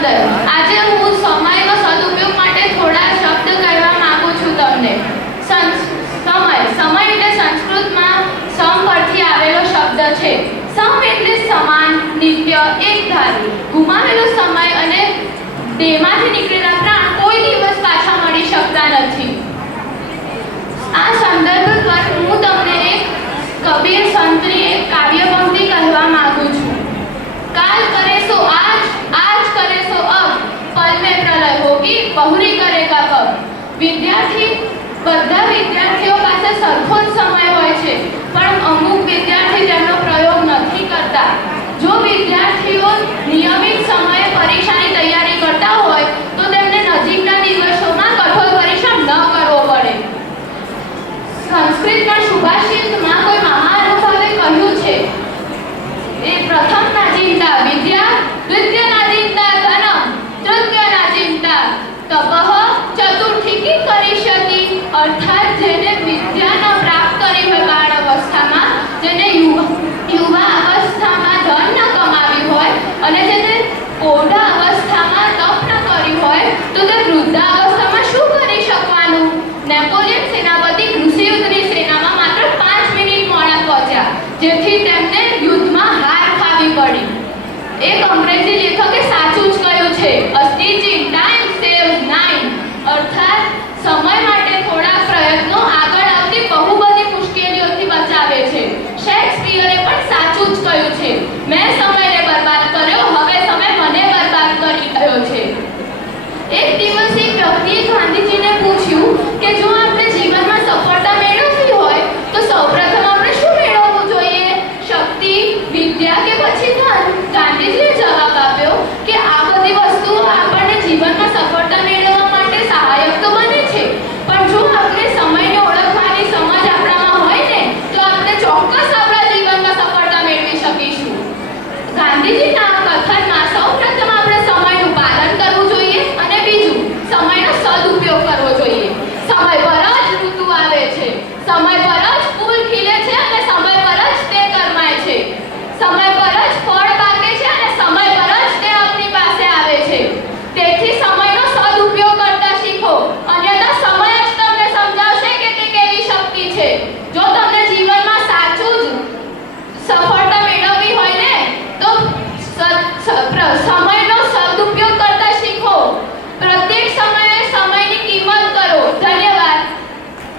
અંદર આજે હું સમયનો સદુપયોગ માટે થોડા શબ્દ કહેવા માંગુ છું તમને. સમય એટલે સંસ્કૃતમાં સમ પરથી આવેલો શબ્દ છે. સમ એટલે સમાન, નિત્ય, એકધારું. ગુમાવેલો સમય અને દેહમાંથી નીકળેલા પ્રાણ કોઈ દિવસ પાછા મળી શકતા નથી. આ સંદર્ભ પર હું તમને એક કબીર સંતની એક કાવ્ય પંક્તિ કહેવા માંગુ છું. કાલ કરે સો आज करे सो अब, पल में प्रलय होगी बहुरी करेगा कब. બધા વિદ્યાર્થીઓ પાસે સરખો જ સમય હોય છે, પણ અમુક વિદ્યાર્થી તેનો પ્રયોગ નથી કરતા. જો વિદ્યાર્થીઓ નિયમિત સમયે પરીક્ષાની તૈયારી કરતા હોય તો તેમને નજીકના દિવસોમાં કઠોર પરિશ્રમ ન કરવો પડે. સંસ્કૃતના સુભાષિતમાં કોઈ મહાનુભાવે કહ્યું છે, એ પ્રથમ ના ચિંતા વિદ્યા, દ્વિતીય ના ચિંતા ધનમ, તૃતીય ના ચિંતા તપઃ, ચતુર્થી કી કરિષ્યતિ. અર્થાત જેને વિદ્યા ન પ્રાપ્ત કરી હોય બાળ અવસ્થામાં, જેને યુવા અવસ્થામાં ધન ન કમાવી હોય અને જેને ઓઢા અવસ્થામાં તપ ન કરી હોય તો તે વૃદ્ધા અવસ્થામાં શું કરી શકવાનું? નેપોલિયન સેનાપતિ કૃષિયુદ્ધની સેનામાં માત્ર 5 મિનિટ મોડા પહોંચ્યા, જેથી તેમને યુદ્ધમાં હાર ખાવી પડી. એક અંગ્રેજી લેખકે સાચું જ કહ્યું છે, a stitch in time saves 9. અર્થાત સમય માટે થોડા પ્રયત્નો આગળ આવતી બહુ બધી મુશ્કેલીઓથી બચાવે છે. શેક્સપિયરે પણ સાચું જ કહ્યું છે, મેં સમયને બરબાદ કર્યો, હવે સમય મને બરબાદ કરી રહ્યો છે. એક દિવસ એક વ્યક્તિએ ગાંધીજીને પૂછ્યું કે જો આપણે જીવનમાં સફળતા મેળવવી હોય તો સૌપ્રથમ આપણે શું મેળવવું જોઈએ? શક્તિ, વિદ્યા કે પછી ધન? ગાંધીજીએ જવાબ આપ્યો કે આ બધી વસ્તુઓ આપણને જીવનમાં સફળતા મેળવવા માટે સહાયક તો બને છે, પણ જો આપણે સમયને ઓળખવાની સમજ આપણામાં હોય ને તો આપણે ચોક્કસ આપણા જીવનમાં સફળતા મેળવી શકીશું. ગાંધીજીના કથનમાં સૌપ્રથમ આપણે સમયનું પાલન કરવું જોઈએ અને બીજું સમયનો સદુપયોગ કરવો જોઈએ. સમય પર જ ઋતુ આવે છે, સમય પર જ ફૂલ ખીલે છે અને સમય પર જ તે કરમાય છે, સમય પર જ ફળ પાકે છે અને સમય પર જ તે આપણી પાસે આવે છે. તેથી સમયનો સદુપયોગ કરતા શીખો, અન્યથા સમય જ તમને સમજાવશે કે તે કેવી શક્તિ છે. જો તમને જીવનમાં સાચું જ સફળ